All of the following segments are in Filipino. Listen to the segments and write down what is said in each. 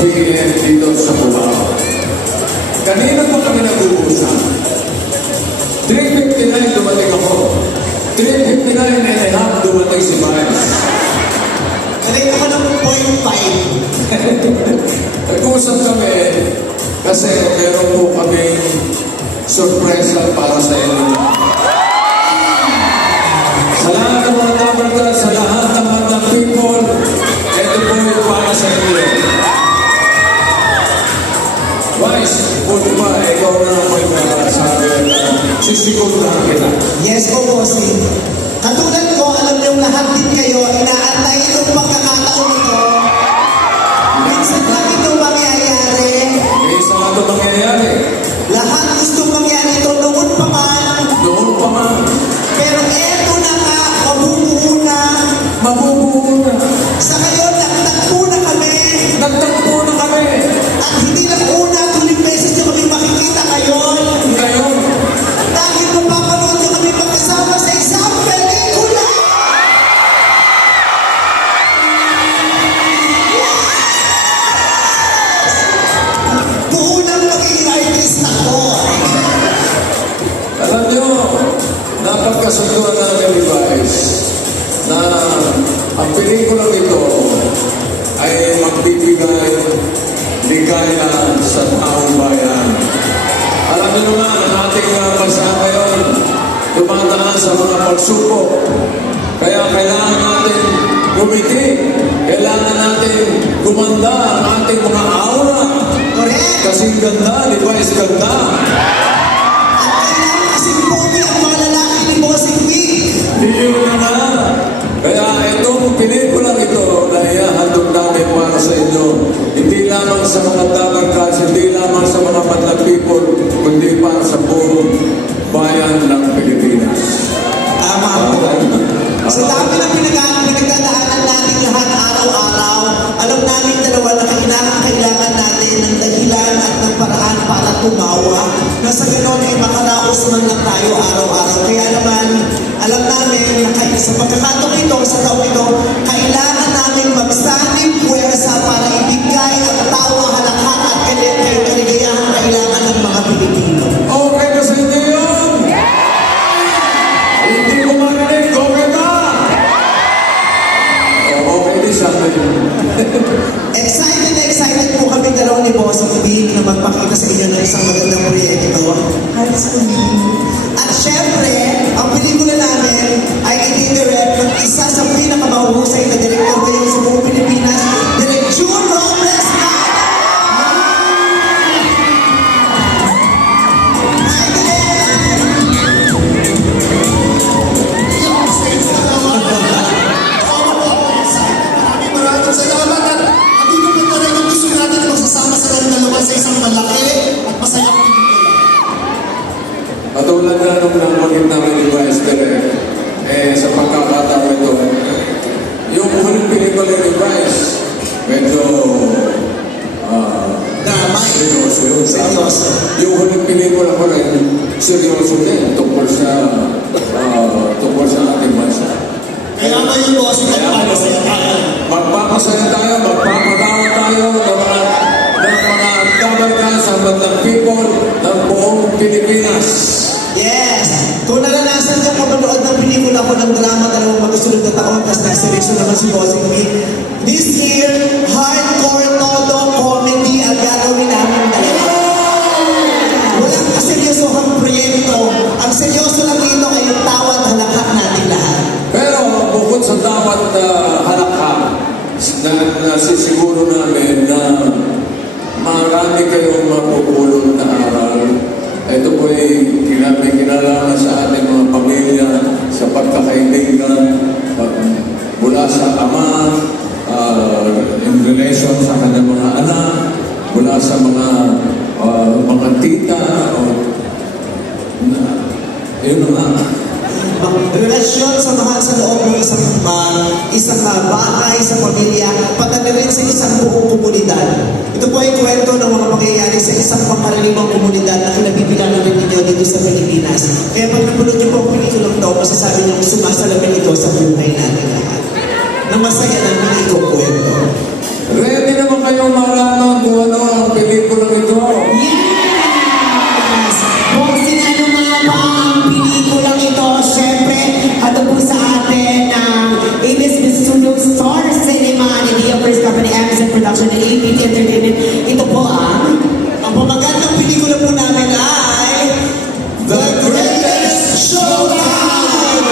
PM dito sa Cubao. Kanina pa kami nag-uusap. 3:59 dumating ako. 3:59 and a half dumating si Miles. Kanina ko ng 0.5. Nag-uusap kami kasi meron po kaming surpresa para sa inyo. Sa lahat ng mga kabarkad, sa lahat ng mga people, ito po yung para sa inyo. Wise, kung ba, ikaw na magsasabi na sisigurahan kita. Yes po, bossing. Katulad ko, alam niyo lahat din kayo, inaantay itong pagkakataon ito. Minsan lang ito mangyayari. Minsan lang ito mangyayari. Lahat gusto mangyari ito noon pa man. Noon pa man. Pero eto na nga, mabubuo na. Mabubuo na. Sa ngayon, nagtagpo na kami. Nagtagpo na kami. At hindi lang una, tuling beses nyo kami makikita ngayon. Ngayon, Dahil mapapanood nyo kami magkasama sa isang pelikula. Buo ng magiging artista ko. alam nyo, napagkasunduan namin ni Vice na ang pelikulang ito ay magbibigay ligaya sa taong bayan. Alam nyo naman, ang ating bansa ngayon dumadaan sa mga pagsubok. Kaya kailangan natin gumiti. Kailangan natin gumanda ang ating mga aura. Correct. Kasi ganda, di ba? Is ganda. At kailangan kasing pogi ang mga lalaki ni Bossing Big. Yun na nga. Kaya itong pelikulang ito na ihahandog namin para sa inyo, hindi lamang sa mga dabarkas, hindi lamang sa mga madlang people, kundi para sa buong bayan ng Pilipinas. Tama po. Sa dami ng pinagdadaanan natin lahat araw-araw, alam namin dalawa na kailangan natin ng dahilan at ng paraan para tumawa, na sa ganon ay makaraos man lang tayo araw-araw. Kaya naman, alam namin na sa pagkakataon ito, sa taong ito, kailangan namin magsanib puwersa para ibigay ang tawa, halakhat at kaligayahan kailangan ng mga Pilipino. Okay ba sa inyo yun? Hindi ko marinig, okay ba? Okay din sa akin. Excited na excited po kami dalawa ni Bossing Big na magpakita sa inyo ng isang magandang proyekto. At syempre, ang pelikula namin ay i-direct ng isa sa pinakamahuhusay na direktor ngayon sa buong Pilipinas, Direk June Robles na! Hi, Direk! Maraming salamat at hindi ko pa rin ang gusto natin magsasama sa dalawa sa isang malaki at masayang pelikula. Katulad na nung nabanggit namin ni Vice Direk, sa pagkakataon ito, yung huling pelikula ni Vice, medyo seryoso yun. Seryoso. Yung huling pelikula ko rin, seryoso din, tungkol sa ating bansa. Kaya ngayon po kasi magpapasaya tayo. Magpapasaya tayo, magpapatawa tayo ng mga kabarkas sa bandang people ng buong Pilipinas. Yes! Kung naranasan niyo kapanood ng pelikula ko ng drama dalawang magkasunod na taon, tapos nag-selection naman si Bossing Big, this year, hardcore todo comedy ang gagawin namin dalawa. Walang kaseryosohang proyekto. Ang seryoso lang dito ay yung tawa at halakhat natin lahat. Pero bukod sa dapat halakha, na sisiguro namin na marami kayong mapupulot na aral. Ito po ay kinalaman sa ating mga pamilya, sa pagkakaibigan, mula sa ama, in relation sa kanyang mga anak, mula sa mga tita, yun na nga. Relasyon sa mahal sa loob ng isang bahay, sa pamilya, pati na rin sa isang buong komunidad. Ito po ay kwento ng mga pangyayari sa isang pangkaraniwang komunidad na kinabibilangan rin ninyo dito sa Pilipinas. Kaya pag napulot niyo po ang pelikulang ito, masasabi niyo sumasalamin ito sa buhay natin lahat. Na masaya namin ito kwento. Ready naman kayong malaman production ng ABT Entertainment. Ito po Ang pamagat ng pelikula po namin ay The Greatest Showtime!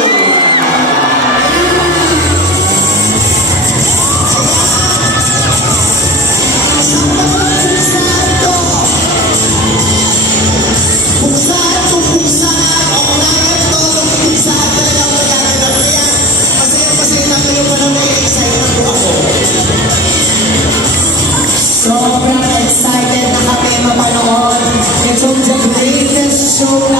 Pugsaan kung pugsaan, o kailangan ito sa pugsaan talaga ang magaganap na yan. Masaya na kayo pa na may excitement po ako. sobrang excited na kami mapanood itong The Greatest Showtime.